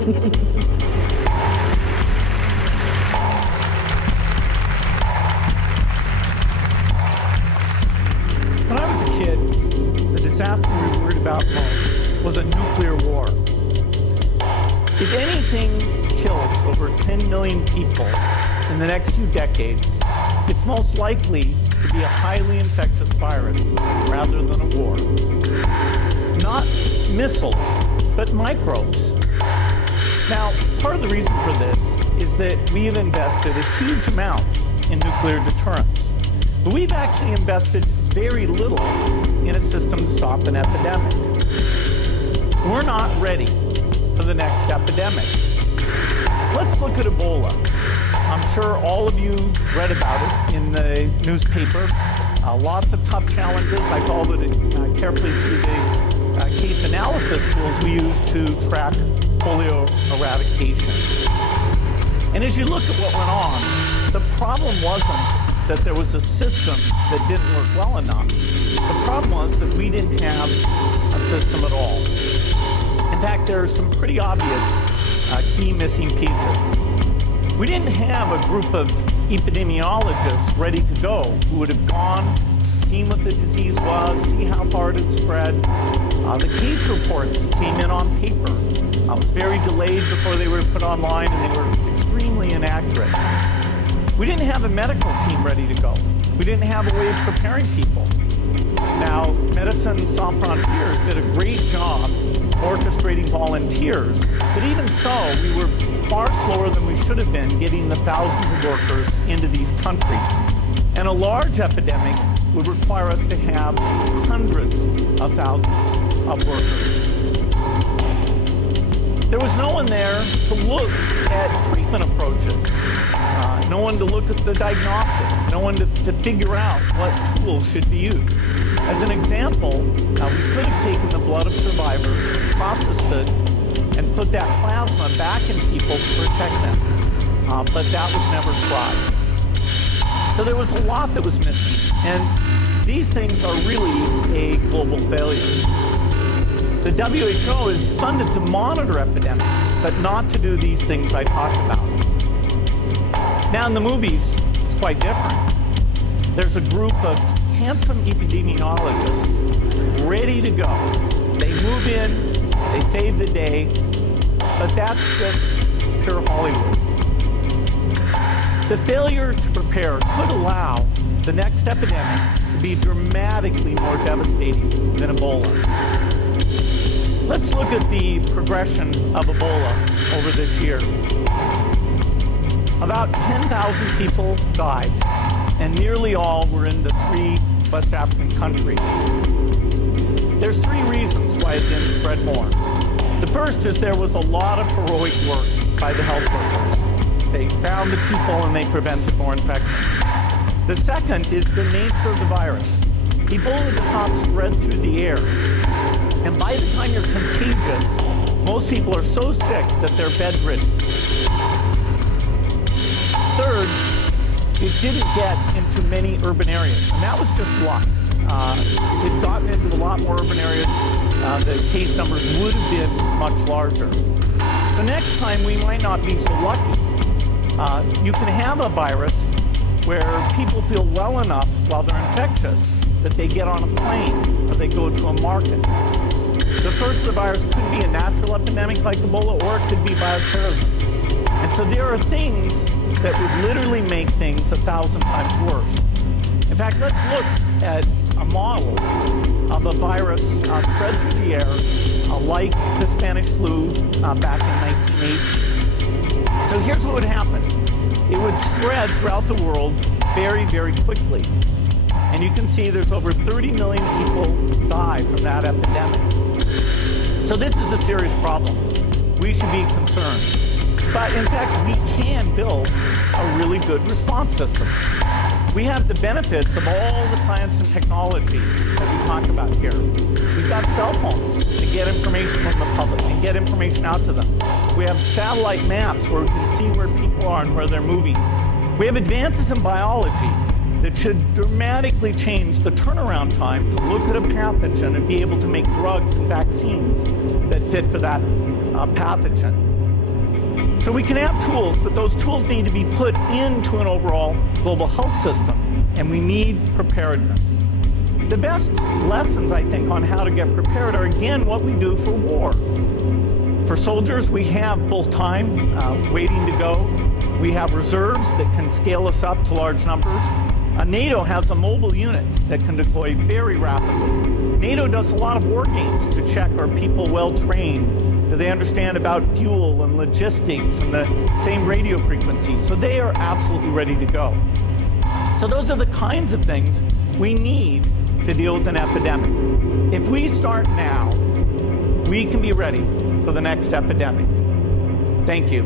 When I was a kid, the disaster we worried about most was a nuclear war. If anything kills over 10 million people in the next few decades, it's most likely to be a highly infectious virus rather than a war. Not missiles, but microbes. Now, part of the reason for this is that we have invested a huge amount in nuclear deterrence, but we've actually invested very little in a system to stop an epidemic. We're not ready for the next epidemic. Let's look at Ebola. I'm sure all of you read about it in the newspaper. Lots of tough challenges. I followed it carefully through the case analysis tools we use to track polio eradication. And as you look at what went on, the problem wasn't that there was a system that didn't work well enough. The problem was that we didn't have a system at all. In fact, there are some pretty obvious key missing pieces. We didn't have a group of epidemiologists ready to go who would have gone, seen what the disease was, see how far it had spread. The case reports came in on paper. It was very delayed before they were put online, and they were extremely inaccurate. We didn't have a medical team ready to go. We didn't have a way of preparing people. Now, Médecins Sans Frontières did a great job orchestrating volunteers, but even so, we were far slower than we should have been getting the thousands of workers into these countries. And a large epidemic would require us to have hundreds of thousands of workers. There was no one there to look at treatment approaches, no one to look at the diagnostics, no one to figure out what tools should be used. As an example, we could have taken the blood of survivors, processed it, and put that plasma back in people to protect them, but that was never tried. So there was a lot that was missing, and these things are really a global failure. The WHO is funded to monitor epidemics, but not to do these things I talked about. Now in the movies, it's quite different. There's a group of handsome epidemiologists ready to go. They move in, they save the day, but that's just pure Hollywood. The failure to prepare could allow the next epidemic to be dramatically more devastating than Ebola. Let's look at the progression of Ebola over this year. About 10,000 people died, and nearly all were in the 3 West African countries. There's 3 reasons why it didn't spread more. The first is there was a lot of heroic work by the health workers. They found the people and they prevented more infections. The second is the nature of the virus. Ebola does not spread through the air. And by the time you're contagious, most people are so sick that they're bedridden. Third, it didn't get into many urban areas, and that was just luck. It had gotten into a lot more urban areas, the case numbers would have been much larger. So next time we might not be so lucky. You can have a virus where people feel well enough while they're infectious that they get on a plane or they go to a market. The source of the virus could be a natural epidemic like Ebola, or it could be bioterrorism. And so there are things that would literally make things 1,000 times worse. In fact, let's look at a model of a virus spread through the air like the Spanish flu back in 1980. So here's what would happen. It would spread throughout the world very, very quickly. And you can see there's over 30 million people die from that epidemic. So this is a serious problem. We should be concerned. But in fact, we can build a really good response system. We have the benefits of all the science and technology that we talk about here. We've got cell phones to get information from the public and get information out to them. We have satellite maps where we can see where people are and where they're moving. We have advances in biology that should dramatically change the turnaround time to look at a pathogen and be able to make drugs and vaccines that fit for that pathogen. So we can have tools, but those tools need to be put into an overall global health system, and we need preparedness. The best lessons, I think, on how to get prepared are, again, what we do for war. For soldiers, we have full-time waiting to go. We have reserves that can scale us up to large numbers. NATO has a mobile unit that can deploy very rapidly. NATO does a lot of war games to check, are people well trained? Do they understand about fuel and logistics and the same radio frequencies? So they are absolutely ready to go. So those are the kinds of things we need to deal with an epidemic. If we start now, we can be ready for the next epidemic. Thank you.